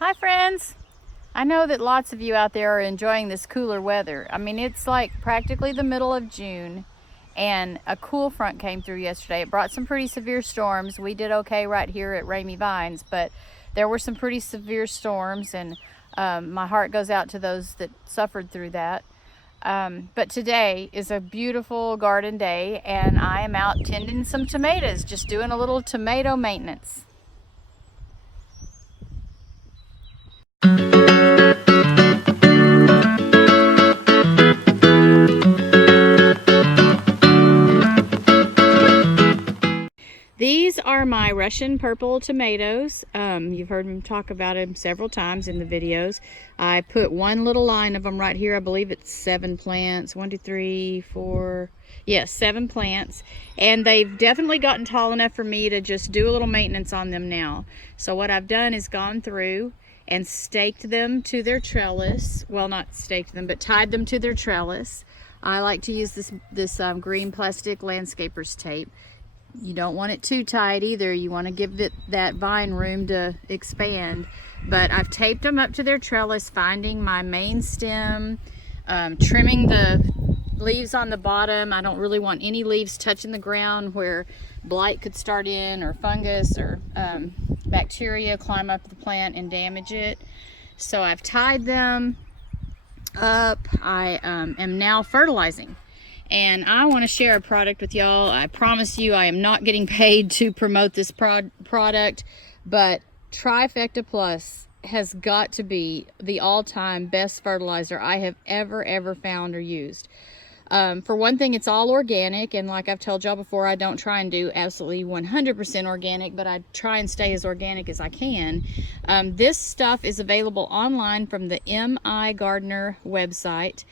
Hi friends! I know that lots of you out there are enjoying this cooler weather. I mean, it's like practically the middle of June and a cool front came through yesterday. It brought some pretty severe storms. We did okay right here at Ramey Vines, but there were some pretty severe storms, and my heart goes out to those that suffered through that. But today is a beautiful garden day and I am out tending some tomatoes, just doing a little tomato maintenance. These are my Russian purple tomatoes. You've heard me talk about them several times in the videos. I put one little line of them right here. I believe it's 7 plants. 1, 2, 3, 4. Yes, 7 plants. And they've definitely gotten tall enough for me to just do a little maintenance on them now. So what I've done is gone through and staked them to their trellis. Well, not staked them, but tied them to their trellis. I like to use this green plastic landscaper's tape. You don't want it too tight either. You want to give it that vine room to expand. But I've taped them up to their trellis, finding my main stem, trimming the leaves on the bottom. I don't really want any leaves touching the ground where blight could start in, or fungus, or bacteria climb up the plant and damage it. So I've tied them up. I am now fertilizing. And I want to share a product with y'all. I promise you I am not getting paid to promote this product, but Trifecta Plus has got to be the all-time best fertilizer I have ever found or used. For one thing, it's all organic, and like I've told y'all before, I don't try and do absolutely 100% organic, but I try and stay as organic as I can. This stuff is available online from the M.I. Gardener website.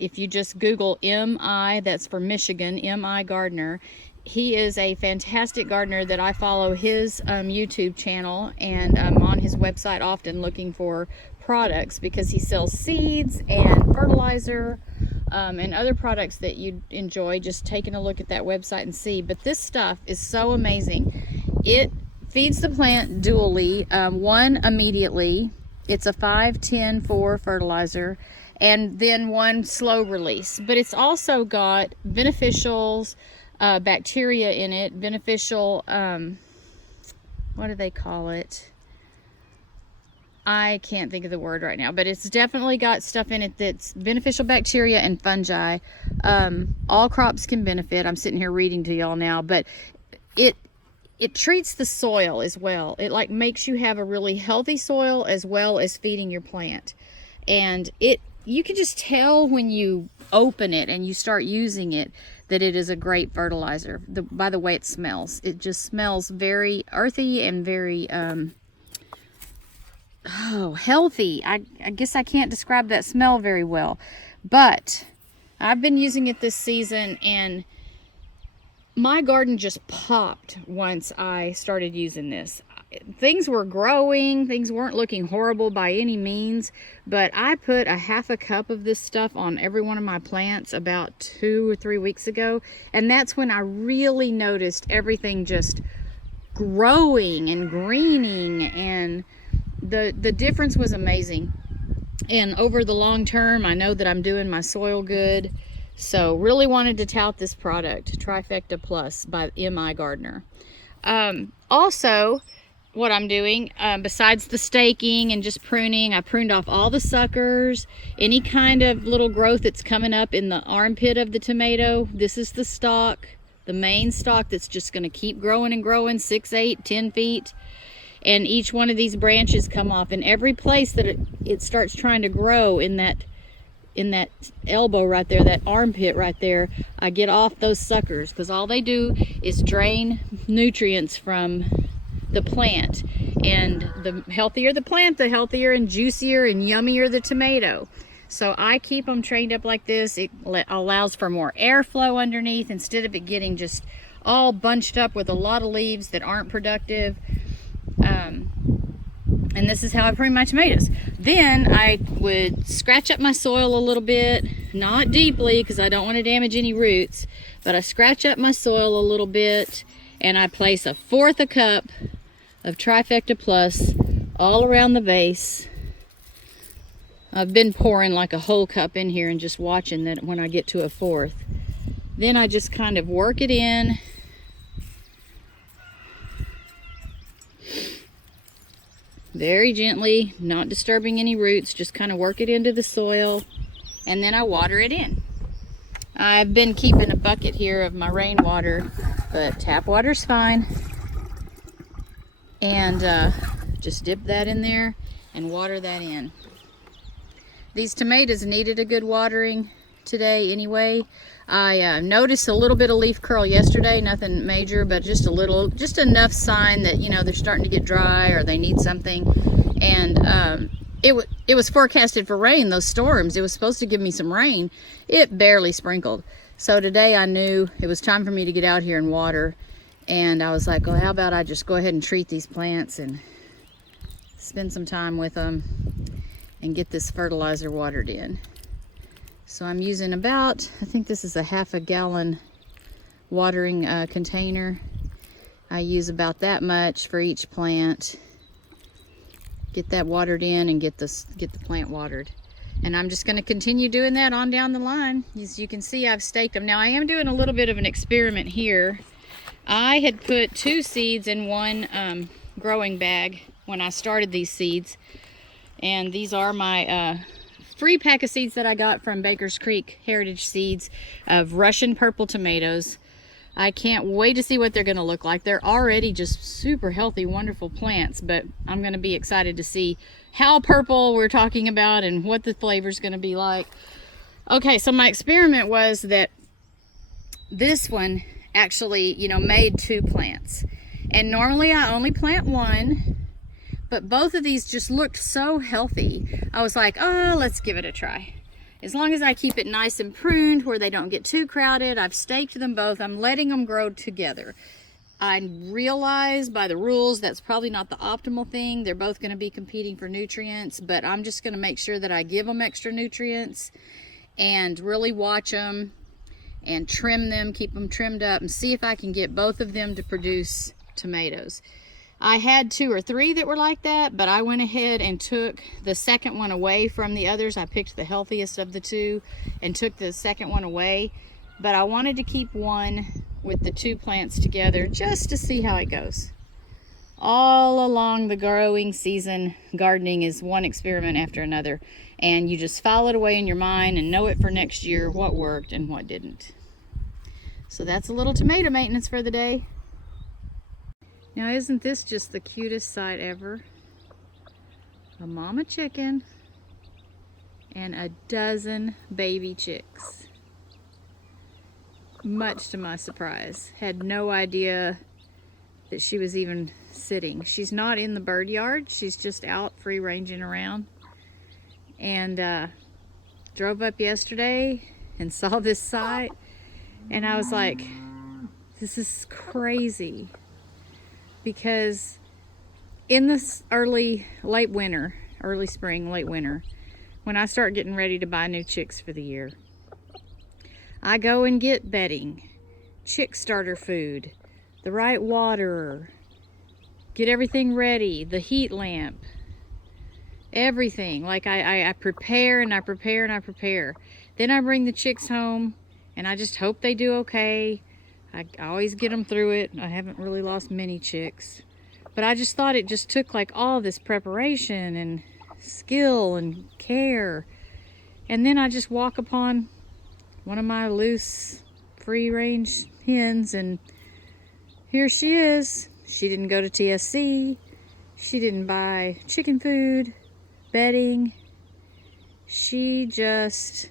If you just Google M.I., that's for Michigan, M.I. Gardener. He is a fantastic gardener that I follow his YouTube channel, and I'm on his website often looking for products because he sells seeds and fertilizer and other products that you'd enjoy. Just taking a look at that website and see. But this stuff is so amazing. It feeds the plant dually, one immediately. It's a 5-10-4 fertilizer, and then one slow release. But it's also got beneficials, bacteria in it, beneficial, what do they call it? I can't think of the word right now, but it's definitely got stuff in it that's beneficial bacteria and fungi. All crops can benefit. I'm sitting here reading to y'all now, but it treats the soil as well. It like makes you have a really healthy soil as well as feeding your plant. And you can just tell when you open it and you start using it that it is a great fertilizer. By the way it smells. It just smells very earthy and very healthy. I guess I can't describe that smell very well, but I've been using it this season and my garden just popped once I started using this. Things were growing, things weren't looking horrible by any means, but I put a half a cup of this stuff on every one of my plants about 2 or 3 weeks ago, and that's when I really noticed everything just growing and greening, and the difference was amazing. And over the long term, I know that I'm doing my soil good. So really wanted to tout this product, Trifecta Plus by M.I. Gardener. Also, what I'm doing, besides the staking and just pruning, I pruned off all the suckers, any kind of little growth that's coming up in the armpit of the tomato. This is the stalk, the main stalk that's just going to keep growing and growing 6, 8, 10 feet. And each one of these branches come off, and every place that it starts trying to grow in that elbow right there, that armpit right there, I get off those suckers, because all they do is drain nutrients from the plant. And the healthier the plant, the healthier and juicier and yummier the tomato. So I keep them trained up like this. It allows for more airflow underneath instead of it getting just all bunched up with a lot of leaves that aren't productive. And this is how I prune my tomatoes. Then I would scratch up my soil a little bit, not deeply because I don't want to damage any roots, but I scratch up my soil a little bit and I place 1/4 cup of Trifecta Plus all around the vase. I've been pouring like a whole cup in here and just watching that when I get to a fourth. Then I just kind of work it in. Very gently, not disturbing any roots, just kind of work it into the soil, and then I water it in. I've been keeping a bucket here of my rainwater, but tap water's fine. And just dip that in there and water that in. These tomatoes needed a good watering today anyway. I noticed a little bit of leaf curl yesterday, nothing major, but just a little, just enough sign that, you know, they're starting to get dry or they need something. And it was forecasted for rain, those storms. It was supposed to give me some rain. It barely sprinkled. So today I knew it was time for me to get out here and water. And I was like, well, how about I just go ahead and treat these plants and spend some time with them and get this fertilizer watered in. So I'm using about, I think this is a ½ gallon watering container. I use about that much for each plant. Get that watered in and get the plant watered. And I'm just going to continue doing that on down the line. As you can see, I've staked them. Now I am doing a little bit of an experiment here. I had put 2 seeds in one growing bag when I started these seeds. And these are my free pack of seeds that I got from Baker's Creek Heritage Seeds of Russian purple tomatoes. I can't wait to see what they're going to look like. They're already just super healthy, wonderful plants, but I'm going to be excited to see how purple we're talking about and what the flavor's going to be like. Okay, so my experiment was that this one actually, you know, made 2 plants. And normally I only plant 1. But both of these just looked so healthy. I was like, oh, let's give it a try. As long as I keep it nice and pruned where they don't get too crowded, I've staked them both. I'm letting them grow together. I realize by the rules that's probably not the optimal thing. They're both going to be competing for nutrients, but I'm just going to make sure that I give them extra nutrients and really watch them and trim them, keep them trimmed up, and see if I can get both of them to produce tomatoes. I had 2 or 3 that were like that, but I went ahead and took the second one away from the others. I picked the healthiest of the 2 and took the second one away. But I wanted to keep one with the 2 plants together just to see how it goes. All along the growing season, gardening is one experiment after another. And you just file it away in your mind and know it for next year, what worked and what didn't. So that's a little tomato maintenance for the day. Now isn't this just the cutest sight ever? A mama chicken and a dozen baby chicks. Much to my surprise. Had no idea that she was even sitting. She's not in the bird yard. She's just out free ranging around. And drove up yesterday and saw this sight. And I was like, this is crazy. Because in this early spring, late winter, when I start getting ready to buy new chicks for the year, I go and get bedding, chick starter food, the right water, get everything ready, the heat lamp, everything. Like I prepare and I prepare and I prepare. Then I bring the chicks home and I just hope they do okay. I always get them through it. I haven't really lost many chicks. But I just thought it just took like all this preparation and skill and care. And then I just walk upon one of my loose, free-range hens, and here she is. She didn't go to TSC. She didn't buy chicken food, bedding. She just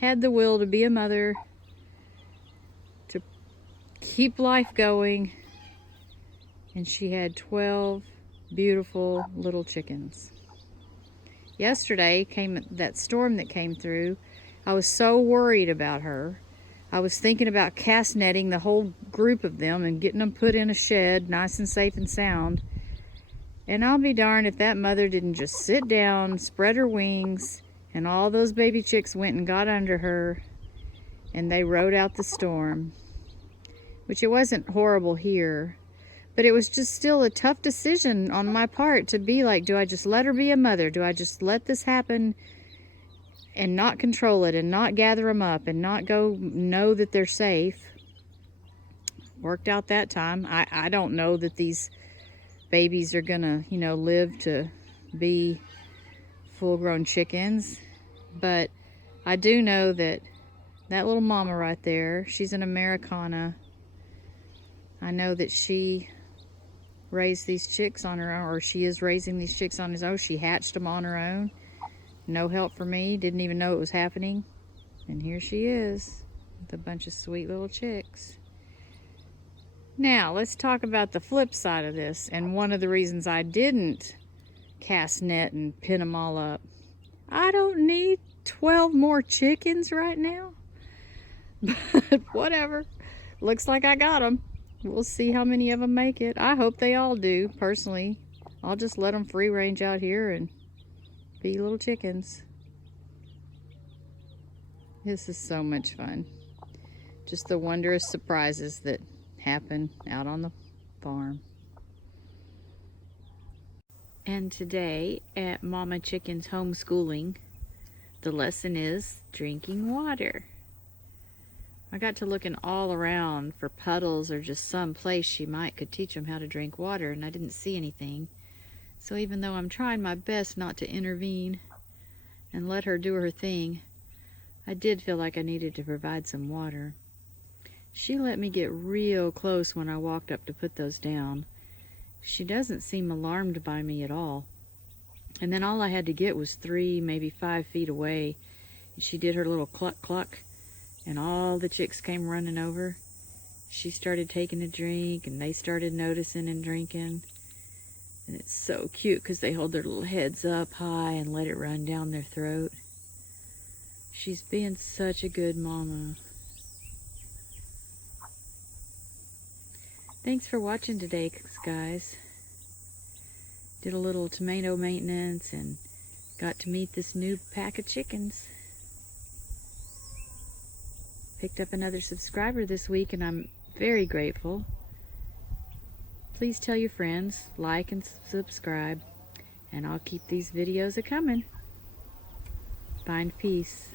had the will to be a mother, keep life going, and she had 12 beautiful little chickens. Yesterday came that storm that came through. I was so worried about her. I was thinking about cast netting the whole group of them and getting them put in a shed nice and safe and sound. And I'll be darned if that mother didn't just sit down, spread her wings, and all those baby chicks went and got under her and they rode out the storm. Which it wasn't horrible here, But it was just still a tough decision on my part to be like, do I just let her be a mother? Do I just let this happen and not control it and not gather them up and not go know that they're safe? Worked out that time. I don't know that these babies are gonna, you know, live to be full-grown chickens, but I do know that that little mama right there, she's an Americana. I know that she raised these chicks on her own, or she is raising these chicks on her own. She hatched them on her own. No help from me. Didn't even know it was happening. And here she is with a bunch of sweet little chicks. Now, let's talk about the flip side of this. And one of the reasons I didn't cast net and pin them all up. I don't need 12 more chickens right now. But whatever. Looks like I got them. We'll see how many of them make it. I hope they all do, personally. I'll just let them free range out here and be little chickens. This is so much fun. Just the wondrous surprises that happen out on the farm. And today at Mama Chicken's homeschooling, the lesson is drinking water. I got to looking all around for puddles or just some place she could teach them how to drink water, and I didn't see anything. So even though I'm trying my best not to intervene and let her do her thing, I did feel like I needed to provide some water. She let me get real close when I walked up to put those down. She doesn't seem alarmed by me at all. And then all I had to get was 3, maybe 5 feet away. She did her little cluck cluck, and all the chicks came running over. She started taking a drink, and they started noticing and drinking. And it's so cute because they hold their little heads up high and let it run down their throat. She's being such a good mama. Thanks for watching today, guys. Did a little tomato maintenance and got to meet this new pack of chickens. Picked up another subscriber this week, and I'm very grateful. Please tell your friends, like and subscribe, and I'll keep these videos a-coming. Find peace.